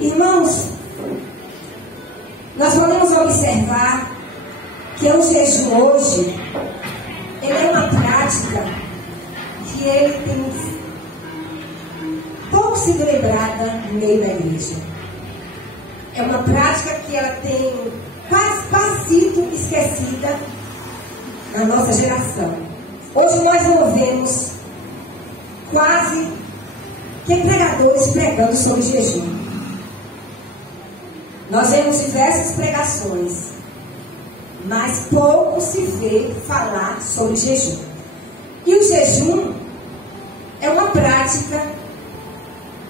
Irmãos, nós podemos observar que o jejum hoje, ele é uma prática que ele tem pouco sido lembrada no meio da igreja. É uma prática que ela tem quase sido esquecida na nossa geração. Hoje nós não vemos quase que pregadores pregando sobre jejum. Nós vemos diversas pregações, mas pouco se vê falar sobre jejum. E o jejum é uma prática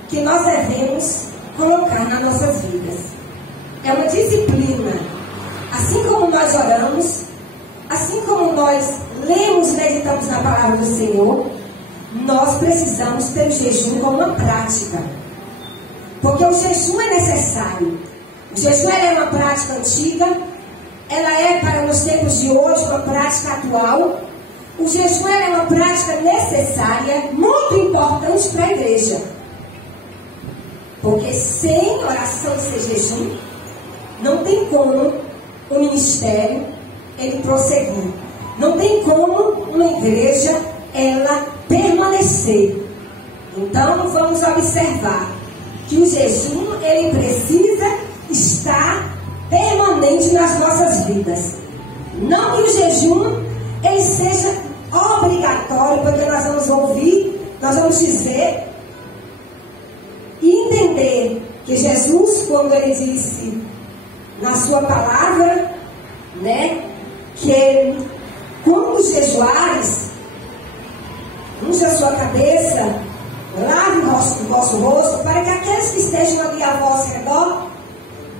que nós devemos colocar nas nossas vidas. É uma disciplina. Assim como nós oramos, assim como nós lemos e meditamos na palavra do Senhor, nós precisamos ter o jejum como uma prática. Porque o jejum é necessário. O jejum é uma prática antiga, ela é para nos tempos de hoje uma prática atual. O jejum é uma prática necessária, muito importante para a igreja. Porque sem oração e sem jejum, não tem como o ministério ele prosseguir. Não tem como uma igreja ela permanecer. Então vamos observar que o jejum ele precisa estar permanente nas nossas vidas. Não que o jejum ele seja obrigatório, porque nós vamos ouvir, nós vamos dizer e entender que Jesus, quando ele disse na sua palavra, né, que quando jejuares, unge a sua cabeça, lave o vosso rosto, para que aqueles que estejam ali a vosso redor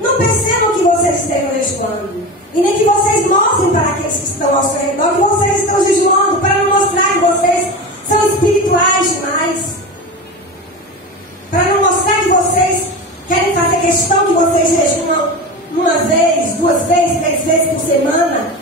não percebam que vocês estejam jejuando, e nem que vocês mostrem para aqueles que estão ao seu redor que vocês estão jejuando, para não mostrar que vocês são espirituais demais, para não mostrar que vocês querem fazer questão que vocês jejuam uma vez, 2 vezes, 3 vezes por semana.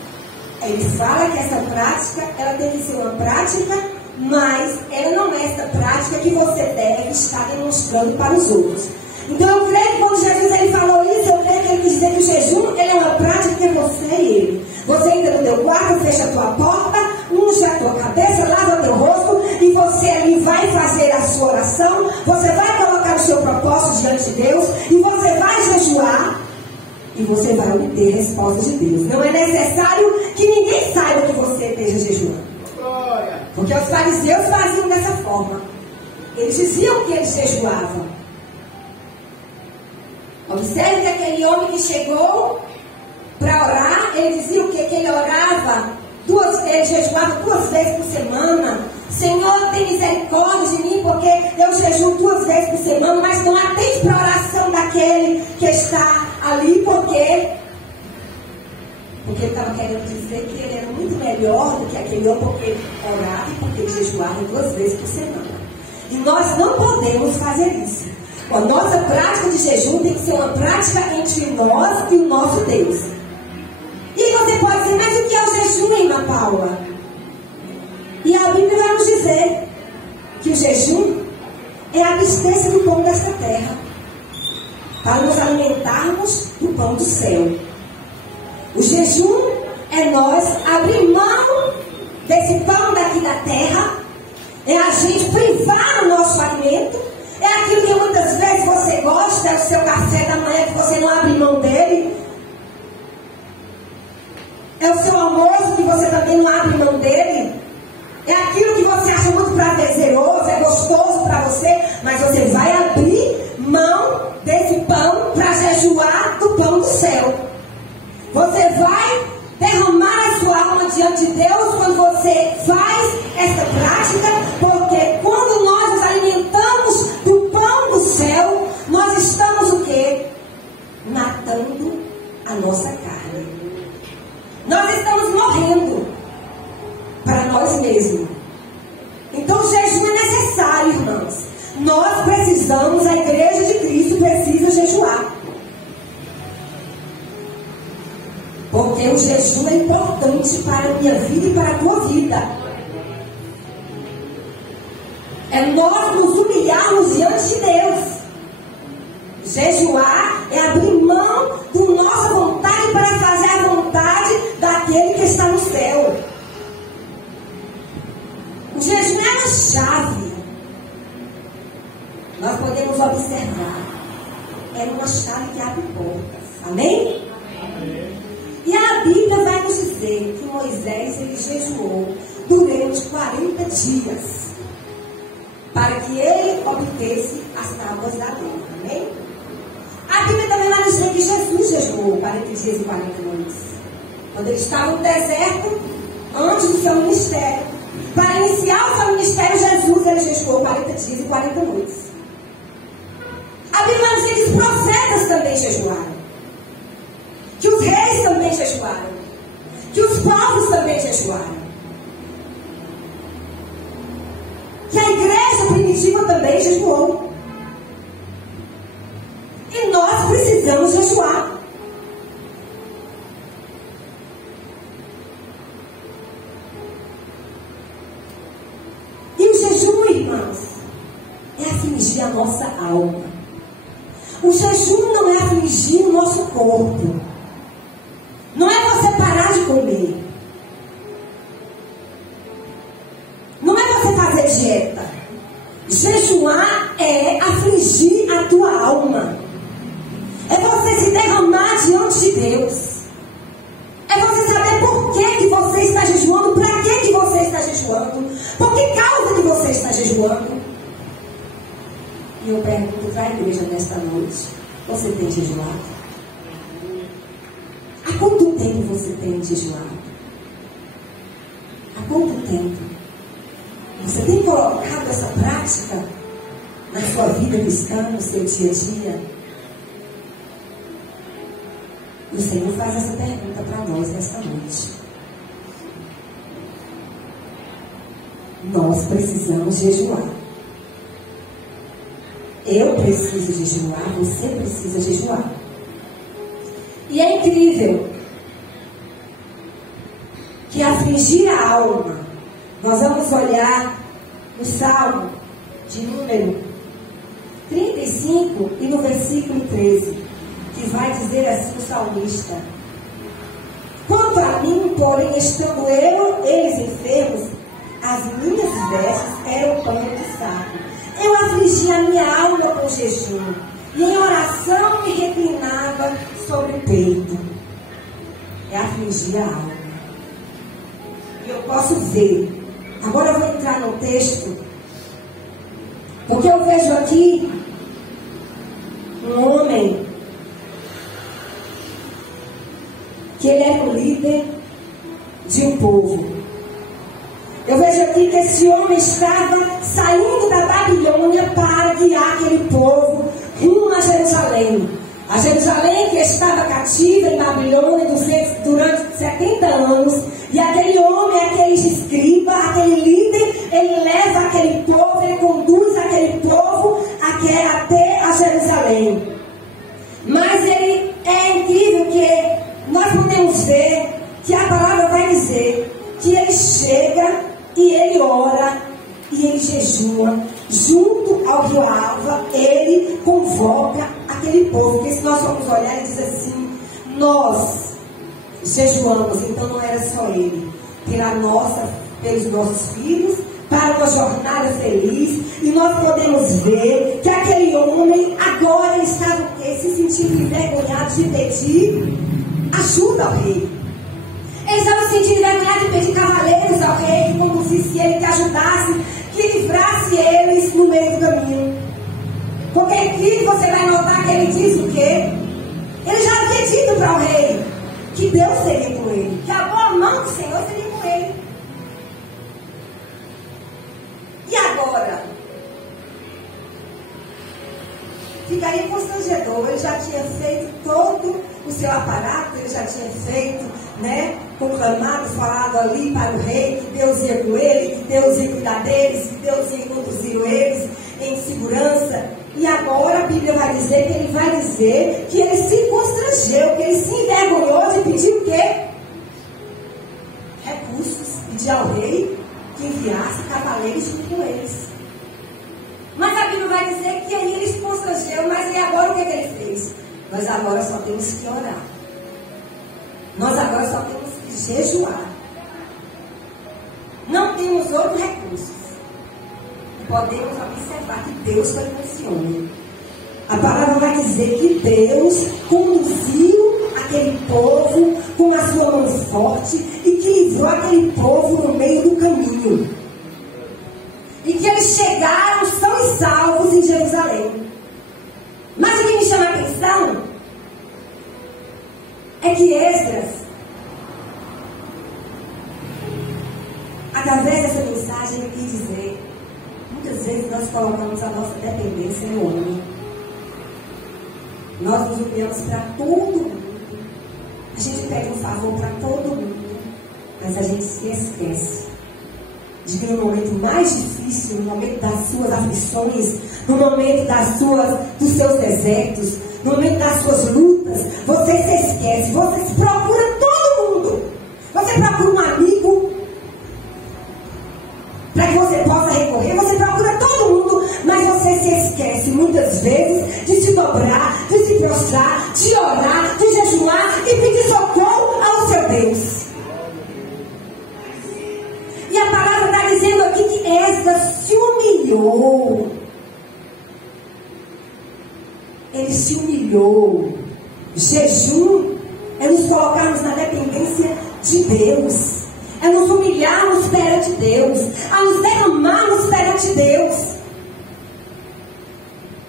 Ele fala que essa prática, ela tem que ser uma prática, mas ela não é essa prática que você deve estar demonstrando para os outros. Então eu creio que quando Jesus ele falou isso, eu creio que ele quis dizer que o jejum ele é uma prática que é você e ele. Você entra no teu quarto, fecha a tua porta, unge a tua cabeça, lava o teu rosto, e você ali vai fazer a sua oração, você vai colocar o seu propósito diante de Deus, e você vai jejuar, e você vai obter a resposta de Deus. Não é necessário que ninguém saiba que você esteja jejuando. Porque os fariseus faziam dessa forma. Eles diziam que eles jejuavam. Observe que aquele homem que chegou para orar, ele dizia o quê? Que ele orava ele jejuava 2 vezes por semana. Senhor, tem misericórdia de mim, porque eu jejuo 2 vezes por semana, mas não atende para a oração daquele que está ali, porque ele estava querendo dizer que ele era muito melhor do que aquele homem, porque ele orava e porque ele jejuava 2 vezes por semana. E nós não podemos fazer isso. A nossa prática de jejum tem que ser uma prática entre nós e o nosso Deus. E você pode dizer, mas o que é o jejum, irmã Paula? E a Bíblia vai nos dizer que o jejum é a abster-se do pão desta terra, para nos alimentarmos do pão do céu. O jejum é nós abrir mão desse pão daqui da terra, é a gente privar o nosso alimento, é aquilo que muitas vezes você gosta, é o seu café da manhã que você não abre mão dele, é o seu almoço que você também não abre mão dele, é aquilo que você acha muito prazeroso, é gostoso para você, mas você vai abrir mão desse pão para jejuar do pão do céu. Você vai derramar a sua alma diante de Deus quando você faz essa prática, porque quando nós nos alimentamos do pão do céu, nós estamos o quê? Matando a nossa carne. Nós estamos morrendo para nós mesmos. Então o jejum é necessário, irmãos. Nós precisamos, a igreja de Cristo precisa jejuar. Porque o jejum é importante para a minha vida e para a tua vida. É nós nos humilharmos diante de Deus. Jejuar é abrir mão da nossa vontade para fazer a vontade daquele que está no céu. O jejum é uma chave. Nós podemos observar. É uma chave que abre portas. Amém? Amém? E a Bíblia vai nos dizer que Moisés ele jejuou durante 40 dias para que ele obtesse as tábuas da lei. Amém? A Bíblia também vai nos dizer que Jesus jejuou 40 dias e 40 noites. Quando ele estava no deserto, antes do seu ministério. Para iniciar o seu ministério, Jesus ele jejuou 40 dias e 40 noites. A Bíblia vai dizer que os profetas também jejuaram. Que os reis também jejuaram. Que os povos também jejuaram. Que a igreja primitiva também jejuou. E nós precisamos jejuar. E o jejum, irmãos, é afligir a nossa alma. O jejum não é afligir o nosso corpo. Não é você parar de comer. Não é você fazer dieta. Jejuar é afligir a tua alma. É você se derramar diante de Deus. É você saber por que você está jejuando, para que você está jejuando, por que causa que você está jejuando. E eu pergunto para a igreja nesta noite: você tem jejuado? Há quanto tempo você tem jejuado? Há quanto tempo? Você tem colocado essa prática na sua vida cristã, no seu dia a dia? E o Senhor faz essa pergunta para nós nesta noite. Nós precisamos jejuar. Eu preciso jejuar, você precisa jejuar. E é incrível que afligir a alma, nós vamos olhar no Salmo de número 35 e no versículo 13, que vai dizer assim o salmista: quanto a mim, porém, estando eles enfermos, as minhas vestes eram pano de saco. Eu afligi a minha alma com jejum, e em oração me reclinava sobre o peito. É afligir a alma. E eu posso ver. Agora eu vou entrar no texto, porque eu vejo aqui um homem que ele era o líder de um povo. Eu vejo aqui que esse homem estava saindo da Babilônia para guiar aquele povo rumo a Jerusalém. A Jerusalém que estava cativa em Babilônia durante 70 anos. E aquele homem, aquele escriba, aquele líder, ele leva aquele povo, ele conduz aquele povo até a Jerusalém. Mas ele é incrível que nós podemos ver que a palavra vai dizer que ele chega e ele ora e ele jejua. Junto ao rio Ava, ele convoca aquele povo. Porque se nós formos olhar, ele diz assim: nós jejuamos. Então não era só ele, pelos nossos filhos, para uma jornada feliz. E nós podemos ver que aquele homem agora ele estava se sentindo envergonhado de pedir ajuda ao rei. Ele estava se sentindo envergonhado de pedir cavaleiros ao rei, que conduzisse ele, que ajudasse, que livrasse eles no meio do caminho. Porque aqui você vai notar que ele diz o quê? Ele já havia dito para o rei que Deus seria com ele, que a boa mão do Senhor seria com ele. E agora? Ficaria constrangedor. Ele já tinha feito todo o seu aparato, ele já tinha feito, conclamado, falado ali para o rei que Deus ia com ele, que Deus ia cuidar deles, que Deus ia conduzir eles em segurança. E agora a Bíblia vai dizer que ele vai dizer que ele se constrangeu, que ele se envergonhou de pedir o quê? Recursos, pedir ao rei que enviasse cavaleiros junto com eles. Mas a Bíblia vai dizer que aí ele se constrangeu aconteceu, mas e agora o que ele fez? Nós agora só temos que orar. Nós agora só temos que jejuar. Não temos outros recursos. Podemos observar que Deus foi com esse homem. A palavra vai dizer que Deus conduziu aquele povo com a sua mão forte e que livrou aquele povo no meio do caminho. E que eles chegaram são e salvos em Jerusalém. Mas o que me chama a atenção é que Esdras, através dessa mensagem, ele quis dizer: muitas vezes nós colocamos a nossa dependência no homem. Nós nos humilhamos para todo mundo. A gente pede um favor para todo mundo. Mas a gente se esquece de que no momento mais difícil, no momento das suas aflições, no momento dos seus desertos, no momento das suas lutas, você se esquece. Você procura todo mundo. Você procura um amigo para que você possa recorrer, você procura todo mundo, mas você se esquece muitas vezes de se dobrar, de se prostrar, de orar, de jejuar e pedir socorro ao seu Deus. E a palavra está dizendo aqui que Esdras se humilhou. Ele se humilhou. Jejum é nos colocarmos na dependência de Deus. É nos humilharmos perante Deus, a nos derramarmos perante Deus.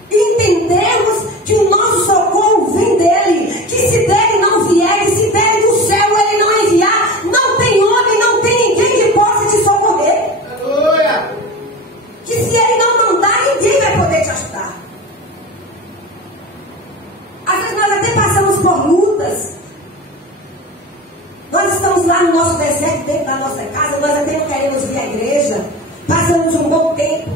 E entendermos que o nosso socorro vem dele, que se dele não vier, e se dele do céu ele não enviar, não tem homem, não tem ninguém que possa te socorrer. Aleluia! Que se ele não mandar, ninguém vai poder te ajudar. Às vezes nós até passamos por lutas. Nós estamos lá no nosso deserto, dentro da nossa casa, nós até não queremos vir à igreja, passamos um bom tempo.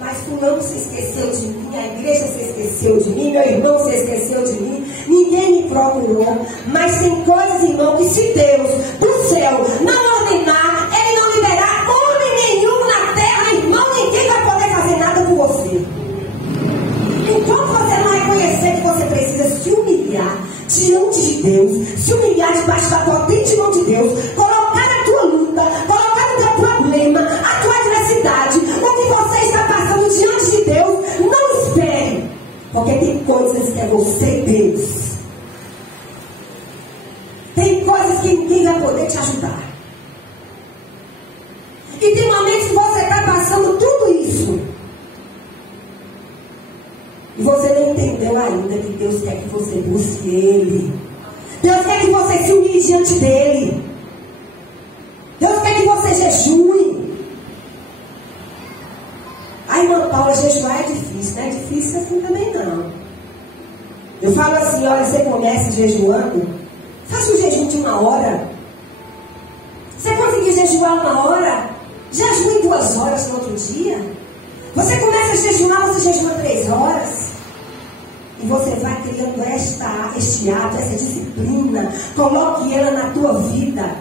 Mas fulano se esqueceu de mim, a igreja se esqueceu de mim, meu irmão se esqueceu de mim, ninguém me procurou. Mas tem coisas, irmão, que se Deus do céu não ordenar, ele não liberar homem nenhum na terra, irmão, ninguém vai poder fazer nada por você. Enquanto você não reconhecer que você precisa se humilhar diante de Deus, se humilhar debaixo da potente mão de Deus, colocar a tua luta, colocar o teu problema, a tua adversidade, o que você está passando diante de Deus, não espere, porque tem coisas que é você e Deus. Tem coisas que ninguém vai poder te ajudar. E tem momentos que você está passando tudo isso e você não entendeu ainda que Deus quer que você busque Ele. Deus quer que você se humilhe diante dEle. Deus quer que você jejue. Ai, irmã Paula, jejuar é difícil. Não é difícil assim também não. Eu falo assim, olha, você começa jejuando, faça um jejum de 1 hora. Você conseguir jejuar 1 hora, jejue 2 horas no outro dia. Você começa a jejuar, você jejua 3 horas. E você vai criando este hábito, essa disciplina. Coloque ela na tua vida.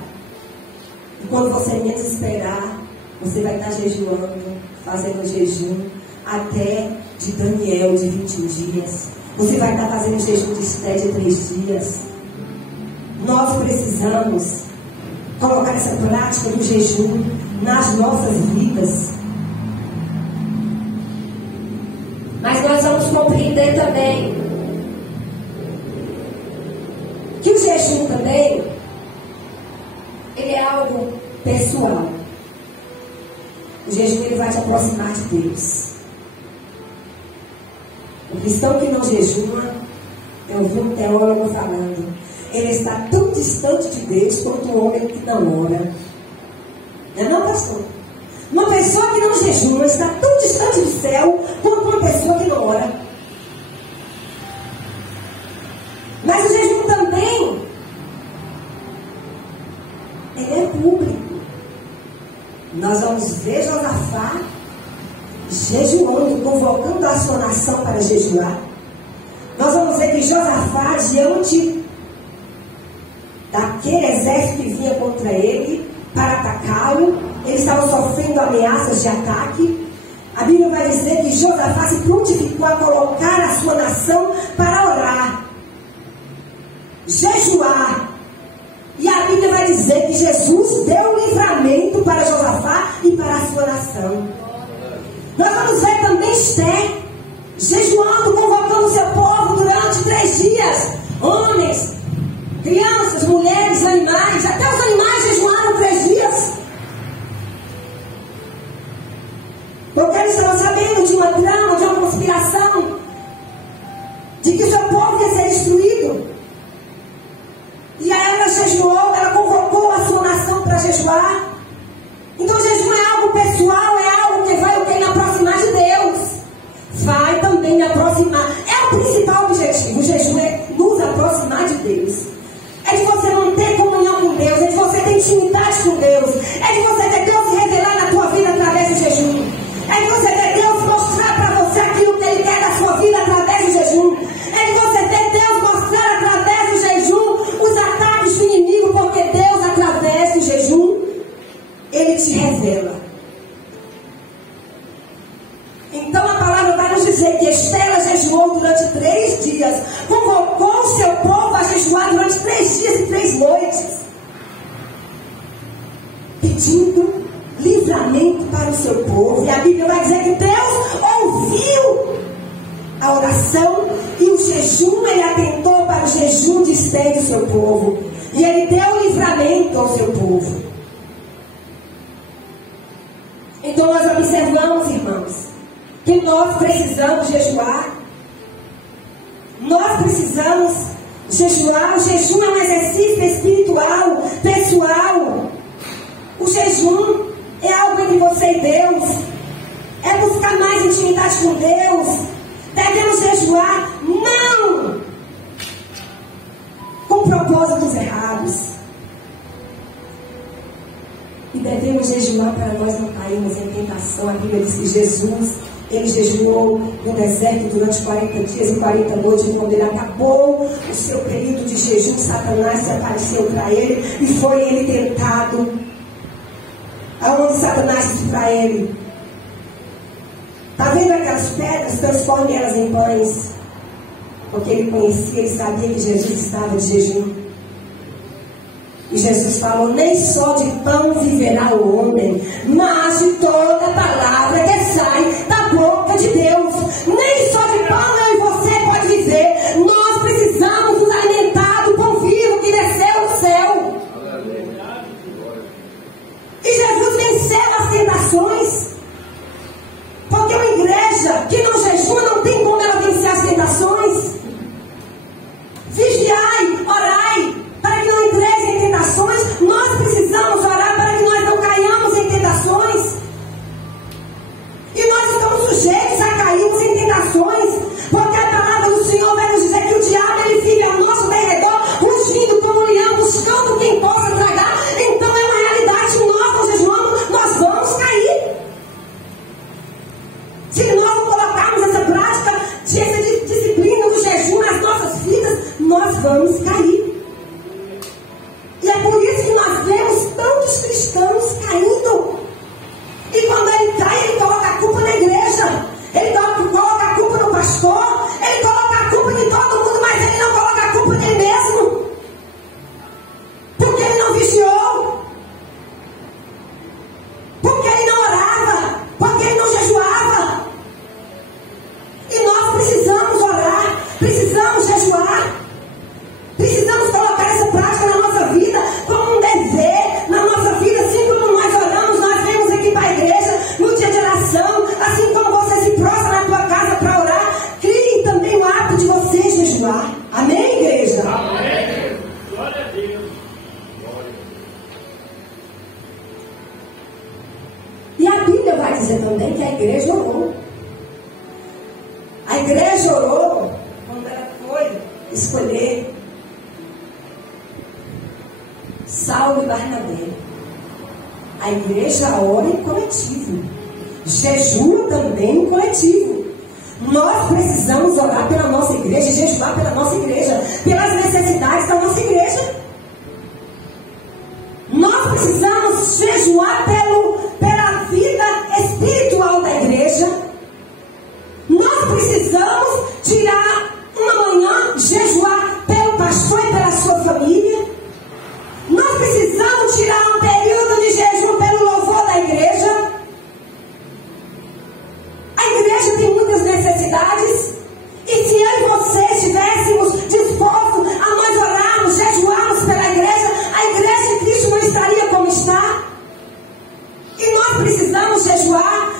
E quando você menos esperar, você vai estar jejuando, fazendo jejum até de Daniel de 21 dias. Você vai estar fazendo jejum de Esté de 3 dias. Nós precisamos colocar essa prática do jejum nas nossas vidas. Mas nós vamos compreender também que o jejum também, ele é algo pessoal. O jejum, ele vai te aproximar de Deus. O cristão que não jejuma, eu vi um teólogo falando, ele está tão distante de Deus quanto o homem que não ora. Não é não, pastor? Uma pessoa que não jejuma está tão distante do céu quanto uma pessoa que não ora. Mas o jejum também, ele é público. Nós vamos ver Josafá jejuando, convocando a sua nação para jejuar. Nós vamos ver que Josafá, diante daquele exército que vinha contra ele para atacá-lo, eles estavam sofrendo ameaças de ataque. A Bíblia vai dizer que Josafá se prontificou a colocar a sua nação para orar, jejuar. E a Bíblia vai dizer que Jesus deu livramento para Josafá e para a sua nação. Nós vamos ver também Esther jejuando, convocando o seu povo durante 3 dias. Homens, crianças, mulheres, animais, até os animais jejuaram 3 dias. Porque eles estavam sabendo de uma trama, de uma conspiração, de que o seu povo ia ser destruído. E aí ela jejuou, ela convocou a sua nação para jejuar. Então o jejum é algo pessoal, é algo que vai o quê? Me aproximar de Deus. Vai também me aproximar. É o principal objetivo. O jejum é nos aproximar de Deus. É de você manter comunhão com Deus. É de você ter intimidade com Deus. É de você ter Deus se revelar na tua vida através do jejum. É de você ter Deus mostrar para você aquilo que Ele quer da sua vida através do jejum. É de você ter Deus mostrar através do jejum os ataques do inimigo. Porque Deus, através do jejum, Ele te revela. Então a palavra vai nos dizer que Esther jejuou durante 3 dias. Convocou o seu povo a jejuar durante 3 dias e 3 noites. Pedindo livramento para o seu povo. E a Bíblia vai dizer que Deus ouviu a oração e o jejum. Ele atentou para o jejum de Esther e do seu povo. E Ele deu livramento ao seu povo. Então nós observamos, irmãos, que nós precisamos jejuar. Nós precisamos jejuar. O jejum é um exercício espiritual, pessoal. O jejum é algo entre você e Deus. É buscar mais intimidade com Deus. Devemos jejuar, não com propósitos errados. E devemos jejuar para nós não cairmos em tentação. A Bíblia diz que Jesus, Ele jejuou no deserto durante 40 dias e 40 noites. E quando Ele acabou o seu período de jejum, Satanás se apareceu para Ele e foi Ele tentado. Aonde Satanás disse para Ele: está vendo aquelas pedras? Transforme elas em pães. Porque Ele conhecia, Ele sabia que Jesus estava de jejum. E Jesus falou: nem só de pão viverá o homem, mas de toda palavra que sai da boca de Deus. Nem só de pão eu e você pode viver. Nós precisamos nos alimentar do pão vivo que desceu do céu. E Jesus venceu as tentações. Porque uma igreja que não jejua não tem como ela vencer as tentações. Vigiai, orai, para que não entreis em tentações. Nós precisamos orar para que nós não caiamos em tentações. E nós estamos sujeitos a cairmos em tentações, porque a palavra do Senhor vai nos dizer que o diabo ele vive ao nosso derredor, rugindo como um leão, buscando quem possa tragar. Então é uma realidade. Se nós não jejuamos, nós vamos cair. Se nós não colocarmos essa prática, essa disciplina do jejum nas nossas vidas, nós vamos cair. E é por isso que nós vemos tantos cristãos caindo. E quando ele cai, ele coloca a culpa na igreja. Ele coloca a culpa no pastor. Ele coloca a culpa em todo mundo, mas ele não coloca a culpa nele mesmo. Porque ele não vigiou. Porque ele não orava. Porque ele não jejuava. E nós precisamos orar. Precisamos jejuar. Precisamos colocar essa prática na nossa vida como um dever, na nossa vida, assim como nós oramos, nós vemos aqui para a igreja, no dia de oração, assim como você se prostra na tua casa para orar, crie também o hábito de você jejuar. Amém, igreja? Amém. Glória a Deus. E a Bíblia vai dizer também que a igreja orou. A igreja orou quando ela foi escolher Saulo e Barnabé. A igreja ora em coletivo. Jejua também em coletivo. Nós precisamos orar pela nossa igreja, jejuar pela nossa igreja, pelas necessidades da nossa igreja. Nós precisamos jejuar pela vida espiritual da igreja, tempestades. E se eu e você estivéssemos dispostos a nós orarmos, jejuarmos pela igreja, a igreja de Cristo não estaria como está. E nós precisamos jejuar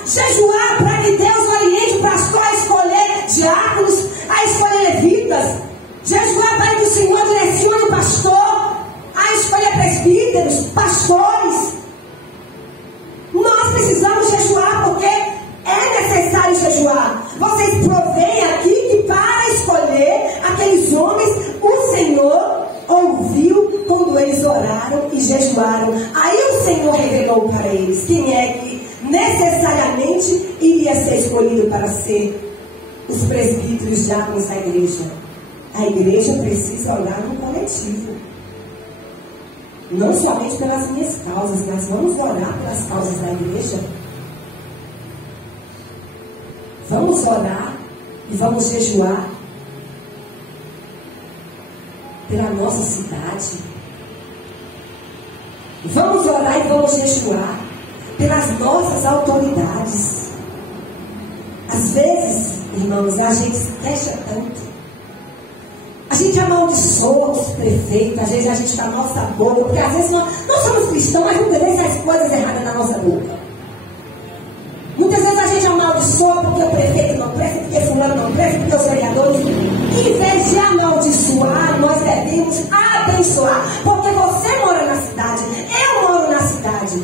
para que Deus oriente o pastor a escolher diáconos, a escolher levitas, jejuar para que o Senhor direcione o pastor a escolher presbíteros, pastores. Nós precisamos jejuar porque é necessário jejuar. Vocês provêm aqui que para escolher aqueles homens, o Senhor ouviu quando eles oraram e jejuaram. Aí o Senhor revelou para eles quem é que necessariamente iria ser escolhido para ser os presbíteros diáconos da igreja. A igreja precisa orar no coletivo. Não somente pelas minhas causas, mas vamos orar pelas causas da igreja. Vamos orar e vamos jejuar pela nossa cidade. Vamos orar e vamos jejuar pelas nossas autoridades. Às vezes, irmãos, a gente se queixa tanto. A gente amaldiçoa os prefeitos, às vezes a gente com a nossa boca, porque às vezes nós somos cristãos, mas muitas vezes as coisas erradas na nossa boca. Muitas vezes a gente amaldiçoa porque o prefeito não presta, porque fulano não presta, porque os vereadores. Em vez de amaldiçoar, nós devemos abençoar. Porque você mora na cidade, eu moro na cidade.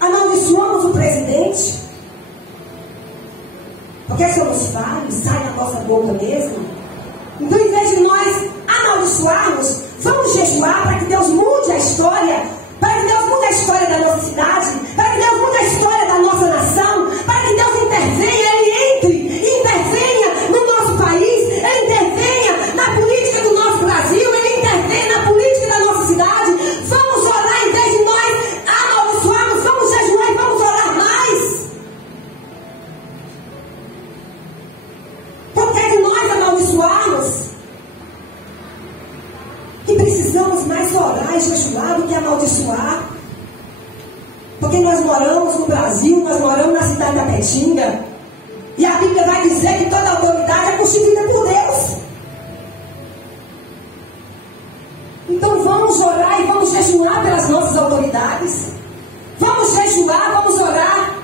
Amaldiçoamos o presidente, porque somos falhos, sai da nossa boca mesmo. Então, em vez de nós amaldiçoarmos, vamos jejuar para que Deus mude a história, para que Deus mude a história da nossa cidade, para que Deus mude a história da nossa nação, para que Deus intervenha, Ele intervenha no nosso país, Ele intervenha na política do nosso Brasil, Ele intervenha na política da nossa cidade. Vamos orar, em vez de nós amaldiçoarmos, vamos jejuar e vamos orar mais. Por que nós amaldiçoarmos? E precisamos mais orar e jejuar do que amaldiçoar. Porque nós moramos no Brasil, nós moramos na cidade da Petinga. E a Bíblia vai dizer que toda autoridade é constituída por Deus. Então vamos orar e vamos jejuar pelas nossas autoridades. Vamos jejuar, vamos orar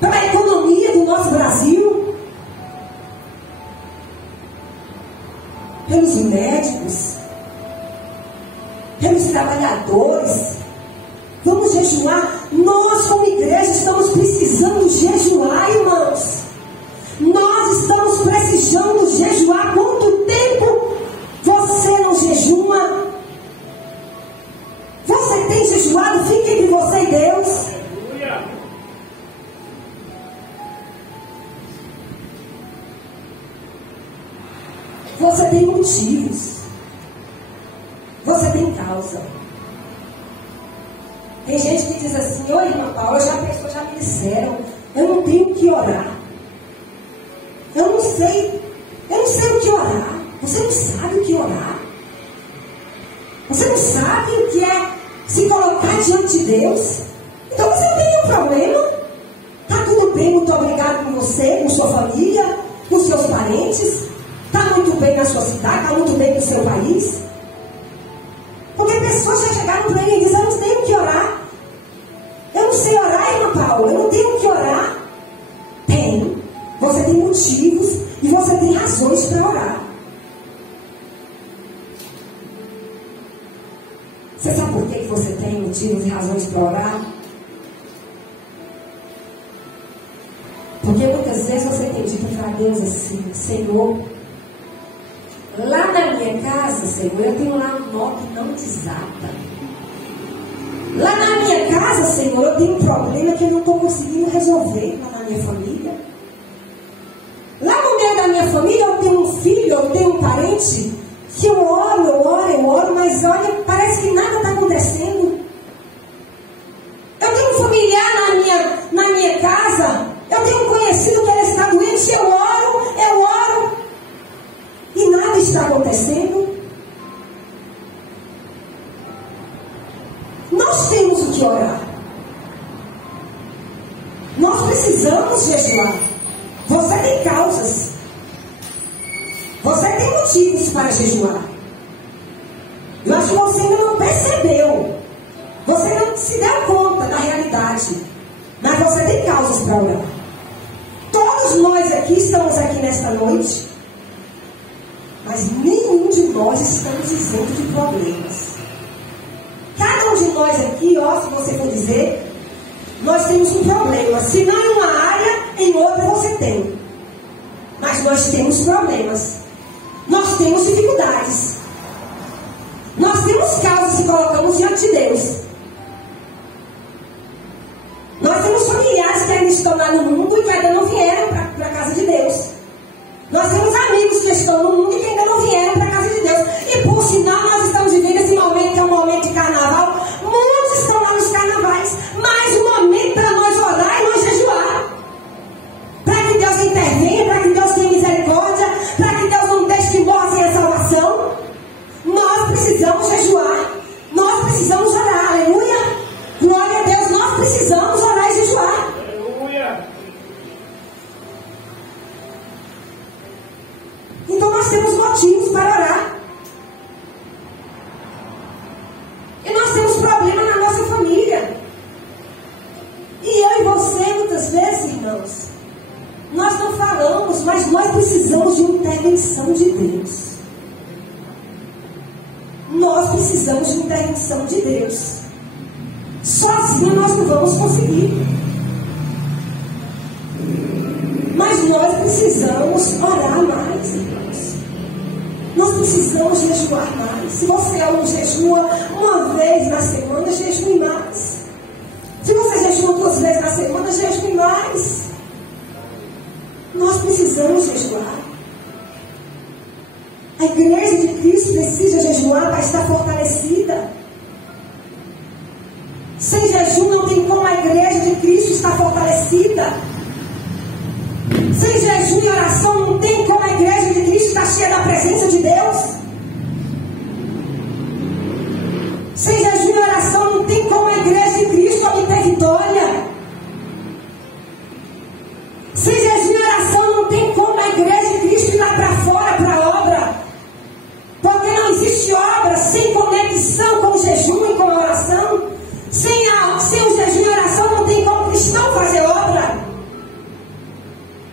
pela economia do nosso Brasil. Pelos médicos, pelos trabalhadores. Vamos jejuar. Nós, como igreja, estamos precisando jejuar, irmãos. Nós estamos precisando jejuar. Quanto tempo você não jejuma? Você tem jejuado? Fique entre você e Deus. Você tem motivos. Você tem causa. Tem gente que diz assim: oi, irmã Paula, pessoas já me disseram, eu não tenho o que orar. Eu não sei o que orar. Você não sabe o que orar. Você não sabe o que é se colocar diante de Deus. Então você não tem nenhum problema. Está tudo bem, muito obrigado com você, com sua família, com seus parentes. Está muito bem na sua cidade, está muito bem no seu país. Porque pessoas já chegaram para mim e dizem: eu não tenho o que orar. Eu não sei orar, irmã Paula, eu não tenho o que orar. Tem. Você tem motivos e você tem razões para orar. Você sabe por que você tem motivos e razões para orar? Porque muitas vezes você tem dito para Deus assim: Senhor, lá na minha casa, Senhor, eu tenho lá um nó que não desata. Lá na minha casa, Senhor, eu tenho um problema que eu não estou conseguindo resolver lá na minha família. Lá no meio da minha família, eu tenho um filho, eu tenho um parente, que eu oro, mas olha, parece que nada está acontecendo. Eu tenho um familiar na minha casa, eu tenho um conhecido que ele está doente, eu oro, e nada está acontecendo. Nós temos o que orar. Nós precisamos jejuar. Você tem causas. Você tem motivos para jejuar. Eu acho que você ainda não percebeu. Você não se deu conta da realidade. Mas você tem causas para orar. Todos nós aqui estamos aqui nesta noite. Mas nenhum de nós estamos isento de problemas. Cada um de nós aqui, ó, se você for dizer, nós temos um problema. Se não em uma área, em outra você tem. Mas nós temos problemas. Nós temos dificuldades. Nós temos causas que colocamos diante de Deus. Nós temos familiares que ainda estão lá no mundo e que ainda não vieram para a casa de Deus. Nós temos amigos que estão no mundo e que ainda não vieram para a casa de Deus. E por sinal, nós estamos vivendo esse momento que é um momento de carnaval. Muitos estão lá nos carnavais. Mas o momento para nós orar e nós jejuar. Para que Deus intervenha, para que Deus tenha misericórdia, para que Deus não deixe que morra sem a salvação. Nós precisamos jejuar. Nós precisamos orar. Aleluia. Glória a Deus. Nós precisamos orar e jejuar. Aleluia. Então nós temos motivos para orar. E nós temos problema na nossa família. E eu e você, muitas vezes, irmãos, nós não falamos, mas nós precisamos de intervenção de Deus. Nós precisamos de intervenção de Deus. Sozinho nós não vamos conseguir. Mas nós precisamos orar mais, irmãos. Nós precisamos jejuar mais. Se você não jejua uma vez na semana, jejue mais. Se você jejua 2 vezes na semana, jejue mais. Nós precisamos jejuar. A igreja de Cristo precisa jejuar para estar fortalecida. Sem jejum não tem como a igreja de Cristo estar fortalecida. Sem jejum e oração não tem como a igreja de Cristo estar cheia da presença de Deus. Sem jejum e oração não tem como a igreja de Cristo obter vitória. Sem jejum e oração não tem como a igreja de Cristo ir lá para fora para a obra. Porque não existe obra sem conexão com o jejum e com a oração. Sem o jejum e oração não tem como o cristão fazer obra.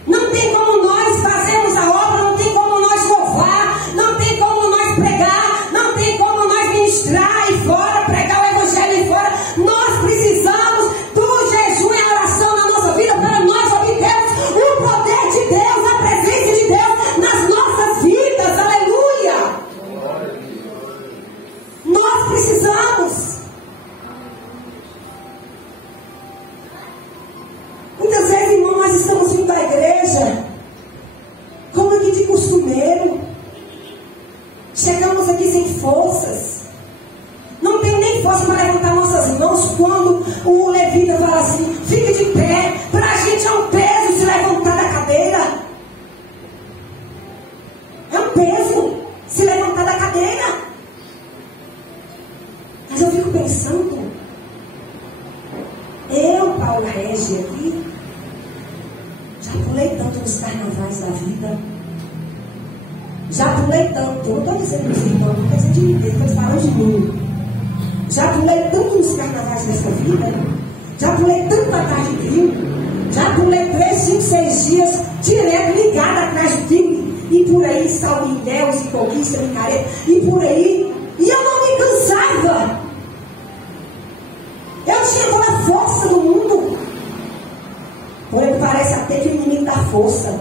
Não tem como nós fazermos a obra, não tem como nós louvar, não tem como nós pregar, não tem como nós ministrar e fora, pregar o evangelho e fora. Nós precisamos do jejum e oração na nossa vida para nós obtermos o poder de Deus, a presença de Deus nas nossas vidas. Aleluia! Nós precisamos. Muitas vezes, irmão, nós estamos vindo à igreja como aqui de costumeiro. Chegamos aqui sem forças. Não tem nem força para levantar nossas mãos quando o levita fala assim, fique de pé. Para a gente é um peso se levantar da cadeira. É um peso se levantar da cadeira. Mas eu fico pensando, eu, Paula Régia aqui, já pulei tanto nos carnavais da vida. Já pulei tanto. Eu não estou dizendo dos irmãos, não estou dizendo de ninguém, estou falando de mim. Já pulei tanto nos carnavais dessa vida. Já pulei tanto na tarde de trio. Já pulei 3, 5, 6 dias direto, ligado atrás do trio. E por aí está o Ilhéus e Conquista, Micareta. E por aí. E eu não me cansava. Eu tinha toda a força do mundo. Porém, parece até que o inimigo dá força.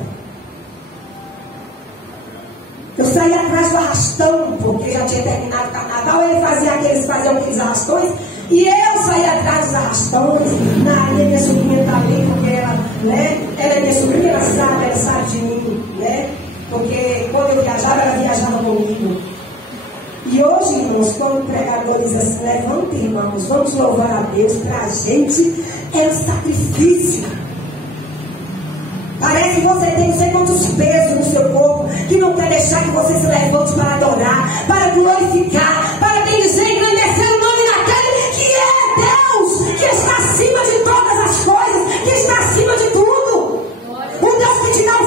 Eu saía atrás do arrastão, porque já tinha terminado o carnaval, ele faziam aqueles arrastões, e eu saía atrás dos arrastões. Minha sobrinha também, porque ela, né, ela é minha sobrinha, ela sabe de mim, né? Porque quando eu viajava, ela viajava comigo. E hoje, irmãos, quando o pregador diz assim, levanta, irmãos, vamos louvar a Deus, para a gente é um sacrifício. Parece que você tem não sei quantos pesos no seu corpo, que não quer deixar que você se levante para adorar, para glorificar, para bendizer e engrandecer o nome daquele que é Deus, que está acima de todas as coisas, que está acima de tudo. O Deus que te dá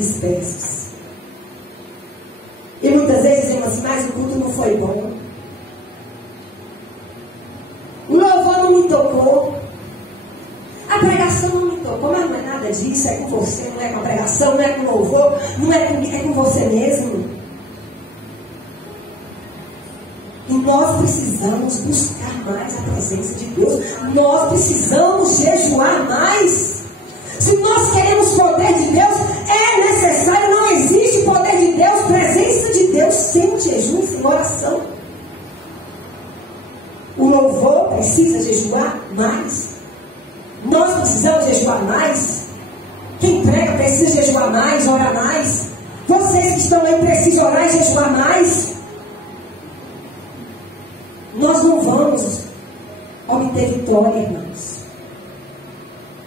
dispersos. E muitas vezes dizemos assim, mas o culto não foi bom. O louvor não me tocou. A pregação não me tocou, mas não é nada disso, é com você, não é com a pregação, não é com o louvor, não é com você mesmo. E nós precisamos buscar mais a presença de Deus. Nós precisamos jejuar mais. Se nós queremos poder de Deus, é necessário, não existe poder de Deus, presença de Deus sem jejum, sem oração. O louvor precisa jejuar mais. Nós precisamos jejuar mais. Quem prega precisa jejuar mais, orar mais. Vocês que estão aí precisam orar e jejuar mais. Nós não vamos obter vitória, irmãos.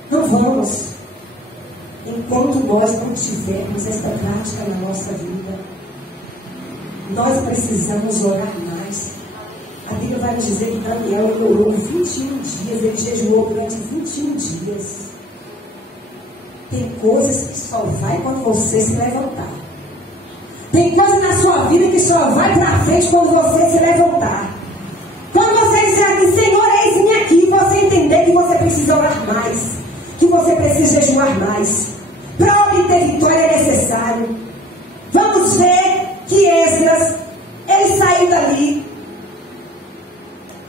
Não vamos. Enquanto nós não tivermos esta prática na nossa vida. Nós precisamos orar mais. A Bíblia vai nos dizer que Daniel orou 21 dias, ele jejuou durante 21 dias. Tem coisas que só vai quando você se levantar. Tem coisas na sua vida que só vai para frente quando você se levantar. Quando você dizer aqui, Senhor, eis-me aqui, você entender que você precisa orar mais, que você precisa jejuar mais. Para obter vitória é necessário. Vamos ver que Esdras, ele saiu dali.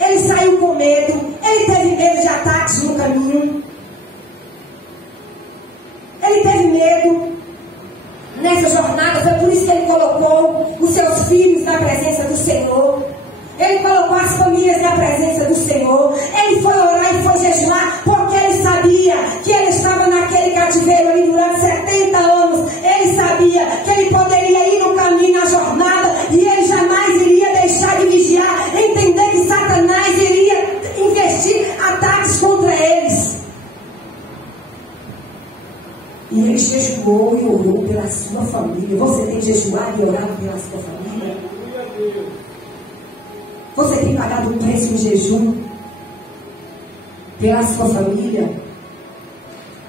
Ele saiu com medo, ele teve medo de ataques no caminho. Ele teve medo nessa jornada, foi por isso que ele colocou os seus filhos na presença do Senhor. Ele colocou as famílias na presença do Senhor. Ele foi orar e foi jejuar, porque ele sabia que ele estava naquele cativeiro ali durante 70 anos. Ele sabia que ele poderia ir no caminho, na jornada, e ele jamais iria deixar de vigiar, entender que Satanás iria investir ataques contra eles. E ele jejuou e orou pela sua família. Você tem jejuado e orado pela sua família? Você tem pagado um preço em jejum pela sua família?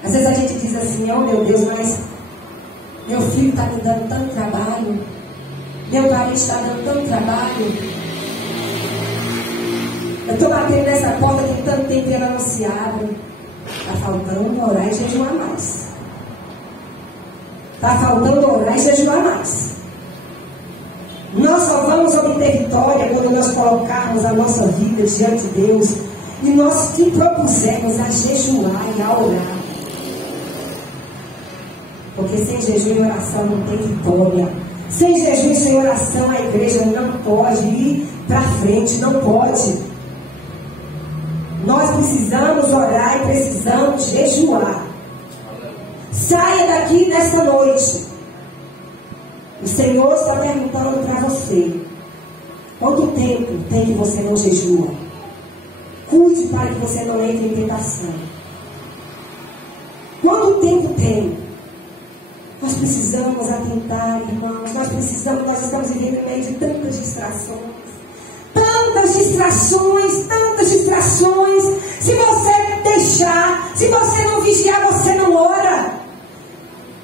Às vezes a gente diz assim, oh meu Deus, mas meu filho está me dando tanto trabalho, meu marido está dando tanto trabalho, eu estou batendo nessa porta que tanto tempo ela não se abre. Está faltando orar e jejuar mais. Está faltando orar e jejuar mais. Nós só vamos obter vitória quando nós colocarmos a nossa vida diante de Deus e nós te propusermos a jejuar e a orar. Porque sem jejum e oração não tem vitória. Sem jejum e sem oração a igreja não pode ir para frente, não pode. Nós precisamos orar e precisamos jejuar. Saia daqui nesta noite. O Senhor está perguntando para você: quanto tempo tem que você não jejua? Cuide para que você não entre em tentação. Quanto tempo tem? Nós precisamos atentar, irmãos. Nós estamos vivendo em meio de tantas distrações. Tantas distrações, tantas distrações. Se você deixar, se você não vigiar, você não ora.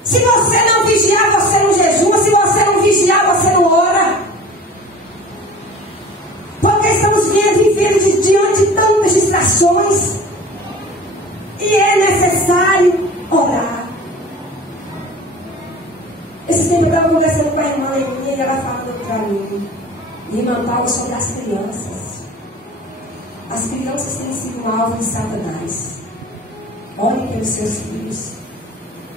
Se você não vigiar, você não jejua. Se você não vigiar, você não ora. Porque estamos vivendo diante de tantas distrações. E é necessário orar. Esse tempo eu estava conversando com a irmã minha e ela falando para mim. E irmã Paula, sobre as crianças. As crianças têm sido um alvo de Satanás. Ore pelos seus filhos.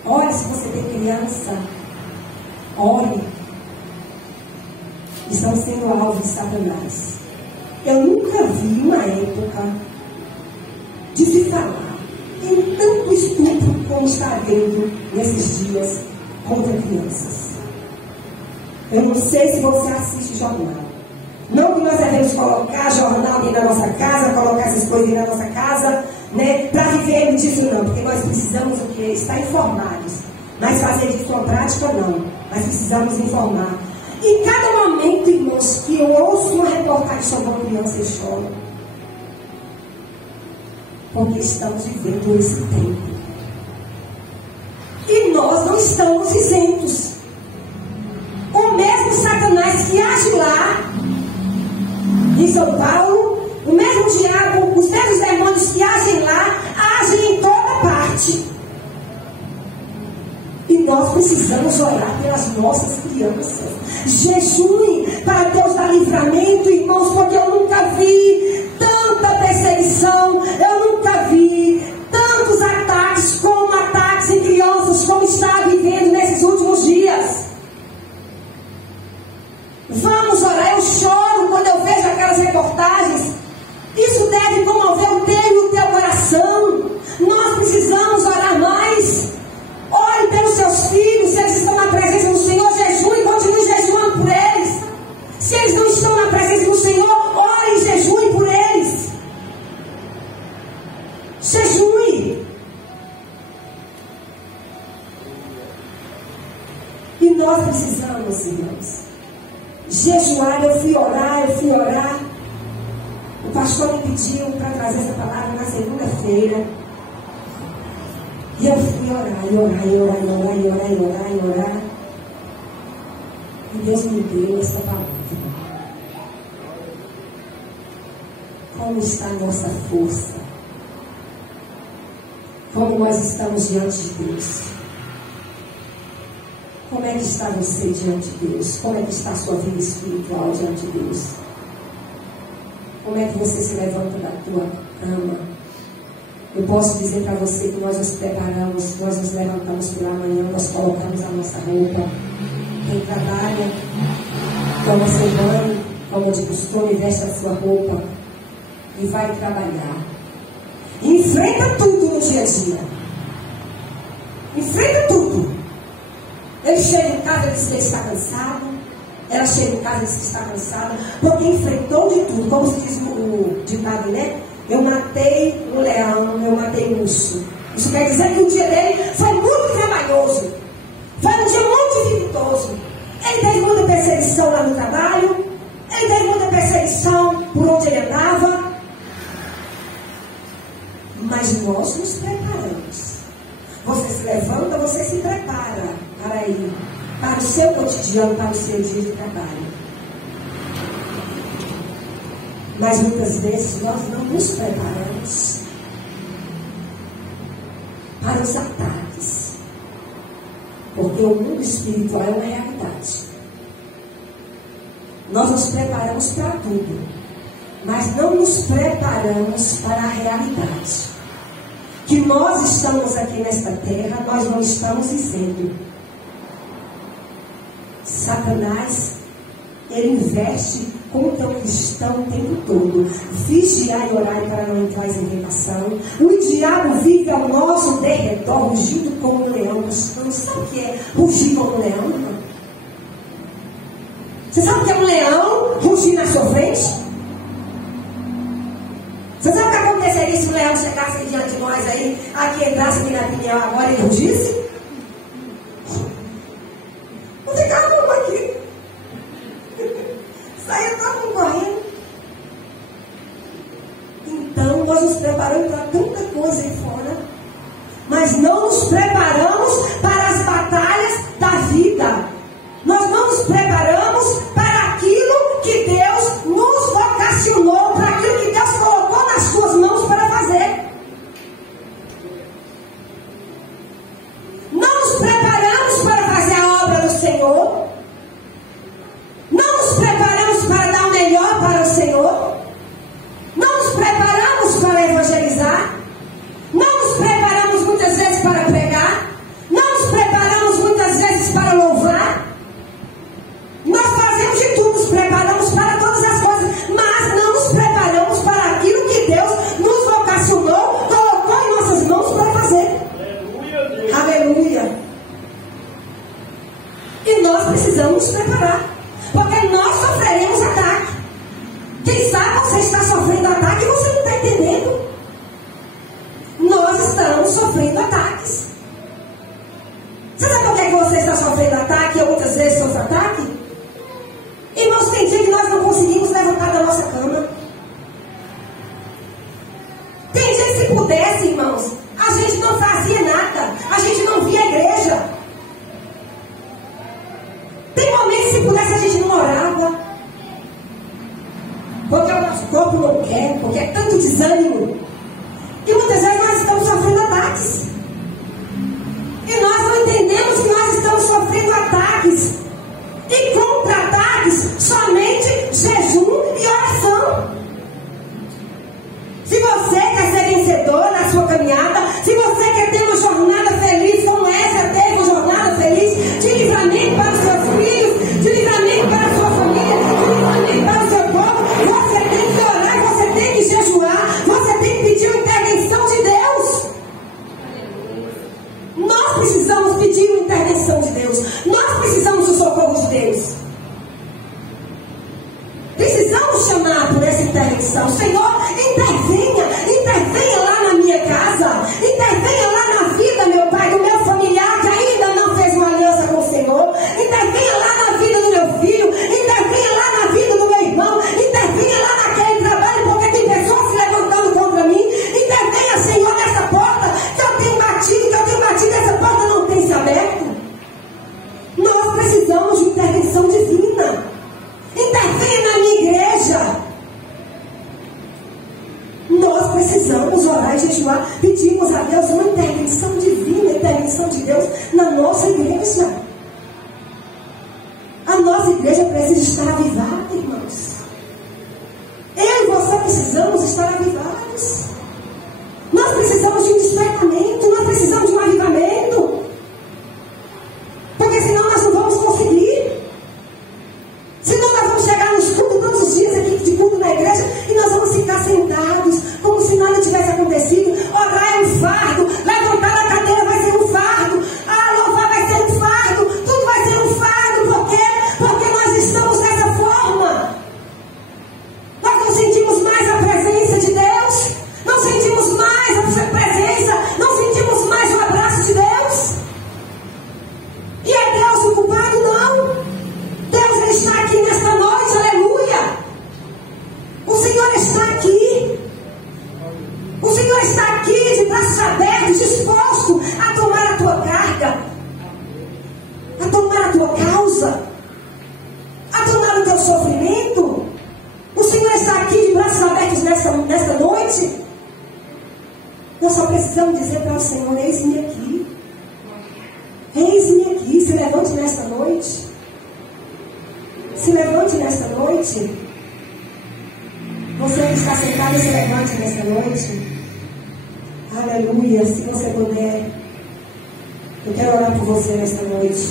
Ore se você tem criança. Ore. Estão sendo alvo de Satanás. Eu nunca vi uma época de se falar em tanto estupro como está havendo nesses dias contra crianças. Eu não sei se você assiste jornal. Não que nós devemos colocar jornal dentro da nossa casa, colocar essas coisas dentro da nossa casa, né, para viver disso não, porque nós precisamos o quê? Estar informados. Mas fazer disso uma prática não. Mas precisamos informar. E cada momento, irmãos, que eu ouço uma reportagem sobre uma criança, eu choro. Porque estamos vivendo esse tempo. E nós nós não estamos isentos. O mesmo Satanás que age lá em São Paulo, o mesmo diabo, os mesmos demônios que agem lá, agem em toda parte. E nós precisamos orar pelas nossas crianças. Jejue para Deus dar livramento, irmãos, porque eu nunca vi tanta perseguição, eu nunca vi tantos ataques como ataques em crianças, como está vivendo nesses últimos dias. Vamos orar, eu choro quando eu vejo aquelas reportagens. Isso deve comover o teu e o teu coração. Nós precisamos orar mais. Ore pelos seus filhos, se eles estão na presença do Senhor, jejue e continue jejuando por eles. Se eles não estão na presença do Senhor, ore e jejue por eles. Jejue. E nós precisamos, irmãos, jejuar. Eu fui orar. O pastor me pediu para trazer essa palavra na segunda-feira. E eu fui orar. E Deus me deu essa palavra. Como está a nossa força? Como nós estamos diante de Deus? Como é que está você diante de Deus? Como é que está a sua vida espiritual diante de Deus? Como é que você se levanta da tua cama? Eu posso dizer para você que nós nos preparamos, nós nos levantamos pela manhã, nós colocamos a nossa roupa. Quem trabalha, toma seu banho, como de costume, veste a sua roupa e vai trabalhar. E enfrenta tudo no dia a dia. Enfrenta tudo. Ele chega em casa e diz que ele está cansado. Ela chega em casa e diz que está cansada, porque enfrentou de tudo. Como se diz o ditado, né? Eu matei um leão, eu matei um urso. Isso quer dizer que o dia dele foi muito trabalhoso. Foi um dia muito dificultoso. Ele teve muita perseguição lá no trabalho. Ele teve muita perseguição por onde ele andava. Mas nós nos preparamos. Você se levanta, você se prepara para ir para o seu cotidiano, para o seu dia de trabalho. Mas muitas vezes nós não nos preparamos para os ataques. Porque o mundo espiritual é uma realidade. Nós nos preparamos para tudo, mas não nos preparamos para a realidade. Que nós estamos aqui nesta terra, nós não estamos dizendo. Satanás, ele investe contra o cristão o tempo todo. Vigiai e orai para não entrar em tentação. O diabo vive ao nosso derredor, rugindo como um leão. Você sabe o que é rugir como um leão, irmão? Você sabe o que é um leão rugir na sua frente? Você sabe o que aconteceria se o leão chegasse aqui diante de nós aí, aqui entrasse aqui na opinião agora e rugisse? Não ficava como aqui. Saia todo mundo correndo. Então nós nos preparamos para tanta coisa aí fora, mas não nos preparamos para as batalhas da vida. Nós não nos preparamos para aquilo que Deus nos vocacionou, para aquilo que Deus colocou nas suas mãos para fazer. Não nos preparamos para fazer a obra do Senhor. Não nos preparamos para dar o melhor para o Senhor. Não nos preparamos para evangelizar. Não nos preparamos muitas vezes para pregar. Não nos preparamos muitas vezes para louvar. Nós fazemos de tudo, nos preparamos para todas as coisas, mas não nos preparamos para aquilo que Deus nos vocacionou, colocou em nossas mãos para fazer. Aleluia. Aleluia. E nós precisamos nos preparar, porque nós sofreremos ataque. Quem sabe você está sofrendo ataque e você não está entendendo. Nós estamos sofrendo ataques. Você sabe por que você está sofrendo ataque e eu muitas vezes sofro ataque? Irmãos, tem dia que nós não conseguimos levantar da nossa cama. Tem dia que se pudesse, irmãos, a gente não fazia nada. A gente não via a igreja. ataques. E contra ataques, somente jejum e oração. Se você quer ser vencedor na sua caminhada, se você quer ter uma jornada feliz, como essa teve uma jornada feliz, de livramento para os seus filhos, de livramento para a sua família, de livramento para o seu povo, você tem que orar, você tem que jejuar, você tem que pedir a intervenção de Deus. Nós precisamos pedir a intervenção de Deus. Nós precisamos do socorro de Deus. Precisamos chamar por essa intervenção. Senhor, intervenha lá na minha casa, intervenha lá na vida, meu Pai, do meu familiar que ainda não fez uma aliança com o Senhor, intervenha lá na vida do meu filho, intervenha lá na vida do meu irmão, intervenha lá naquele trabalho, porque tem pessoas se levantando contra mim, intervenha, Senhor, nessa porta que eu tenho batido, essa porta não tem se aberto. Nós precisamos de intervenção divina. Intervenha na minha igreja. Nós precisamos orar e jejuar. Pedimos a Deus uma intervenção divina, intervenção de Deus na nossa igreja. A nossa igreja precisa estar avivada, irmãos. Eu e você precisamos estar avivados. Nós precisamos de um despertamento, nós precisamos de um avivamento. Porque senão nós não vamos conseguir. Senão nós vamos chegar no estudo todos os dias aqui de culto na igreja e nós vamos ficar sentados, como se nada tivesse acontecido. Orar é um fardo, levantar da cadeira vai ser um fardo, louvar vai ser um fardo, tudo vai ser um fardo. Por quê? Porque nós estamos dessa forma. Nós não sentimos mais a presença de Deus, não sentimos mais a sua presença, não sentimos mais o abraço de Deus. E é Deus o culpado? Não. Deus está aqui nesta noite, aleluia. O Senhor está aqui. O Senhor está aqui de braços abertos, disposto a tomar a tua carga, a tomar a tua causa, a tomar o teu sofrimento. O Senhor está aqui de braços abertos nesta noite. Nós só precisamos dizer para o Senhor: eis-me aqui. Eis-me aqui. Se levante nesta noite. Se levante nesta noite. Você que está sentado, se levante nesta noite. Aleluia. Se você puder, eu quero orar por você nesta noite.